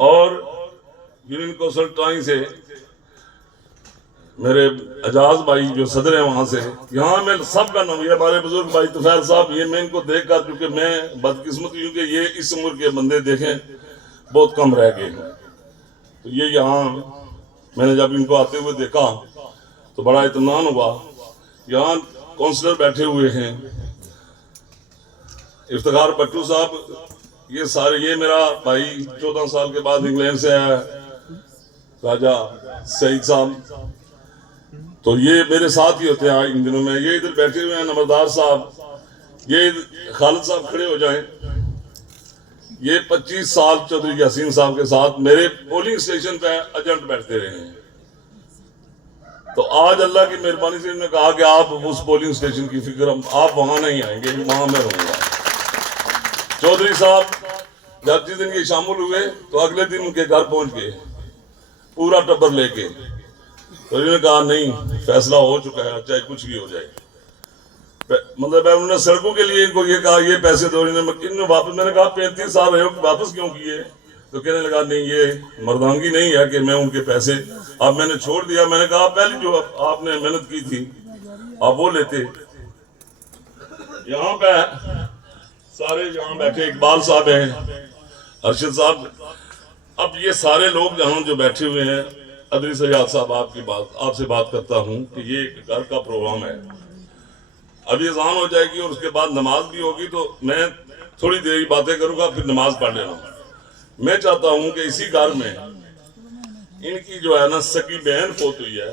और union council tie से मेरे एजाज भाई जो सदर है वहां से, यहाँ मैं सबका नाम, ये हमारे बुजुर्ग भाई तुफैल साहब, ये मैं इनको देख कर, क्योंकि मैं बदकिस्मत हूँ कि ये इस उम्र के बंदे देखें बहुत कम रह गए हैं, तो ये यहाँ मैंने जब इनको आते हुए देखा तो बड़ा इत्मीनान हुआ। यहाँ काउंसलर बैठे हुए हैं, इफ्तिखार भट्टू साहब, ये सारे, ये मेरा भाई 14 साल के बाद इंग्लैंड से आया राजा सईद साहब, तो ये मेरे साथ ही होते हैं इन दिनों में। ये इधर बैठे हुए हैं नंबरदार साहब, ये खालिद साहब खड़े हो जाएं, ये 25 साल चौधरी यासीन साहब के साथ मेरे पोलिंग स्टेशन पे एजेंट बैठते रहे हैं। तो आज अल्लाह की मेहरबानी से इन्होंने कहा कि आप उस पोलिंग स्टेशन की फिक्र, आप वहां नहीं आएंगे, वहां मैं रहूंगा। चौधरी साहब जब जिस दिन ये शामिल हुए तो अगले दिन उनके घर पहुंच गए पूरा टब्बर लेके, तो इन्होंने कहा नहीं, फैसला हो चुका है, चाहे कुछ भी हो जाए। मतलब उन्होंने सड़कों के लिए इनको ये कहा, ये पैसे दो, इन्होंने वापस, मैंने कहा 35 साल रहे हो, वापस क्यों किए? तो कहने लगा नहीं, ये मर्दांगी नहीं है कि मैं उनके पैसे, अब मैंने छोड़ दिया। मैंने कहा पहले जो आपने मेहनत की थी आप वो लेते। यहाँ पे सारे यहाँ बैठे इकबाल साहब हैं, अरशद साहब, अब ये सारे लोग जहाँ जो बैठे हुए हैं, अदरी सजाद साहब आपसे बात करता हूँ कि ये घर का प्रोग्राम है, अभी अज़ान हो जाएगी और उसके बाद नमाज भी होगी, तो मैं थोड़ी देर बातें करूंगा, फिर नमाज पढ़ लेना। मैं चाहता हूं कि इसी घर में इनकी जो है ना सगी बहन फोत हुई है,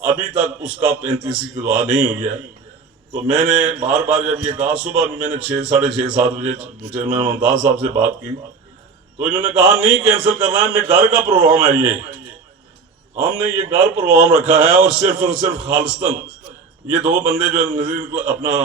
अभी तक उसका 35 की दुआ नहीं हुई है। तो मैंने बार बार जब ये कहा, सुबह भी मैंने 6, साढ़े 6, 7 बजे चेयरमैन मुमताज साहब से बात की, तो इन्होंने कहा नहीं कैंसिल करना है, मैं घर का प्रोग्राम है, ये हमने ये घर प्रोग्राम रखा है और सिर्फ खालिस्तन ये दो बंदे जो नजीर अपना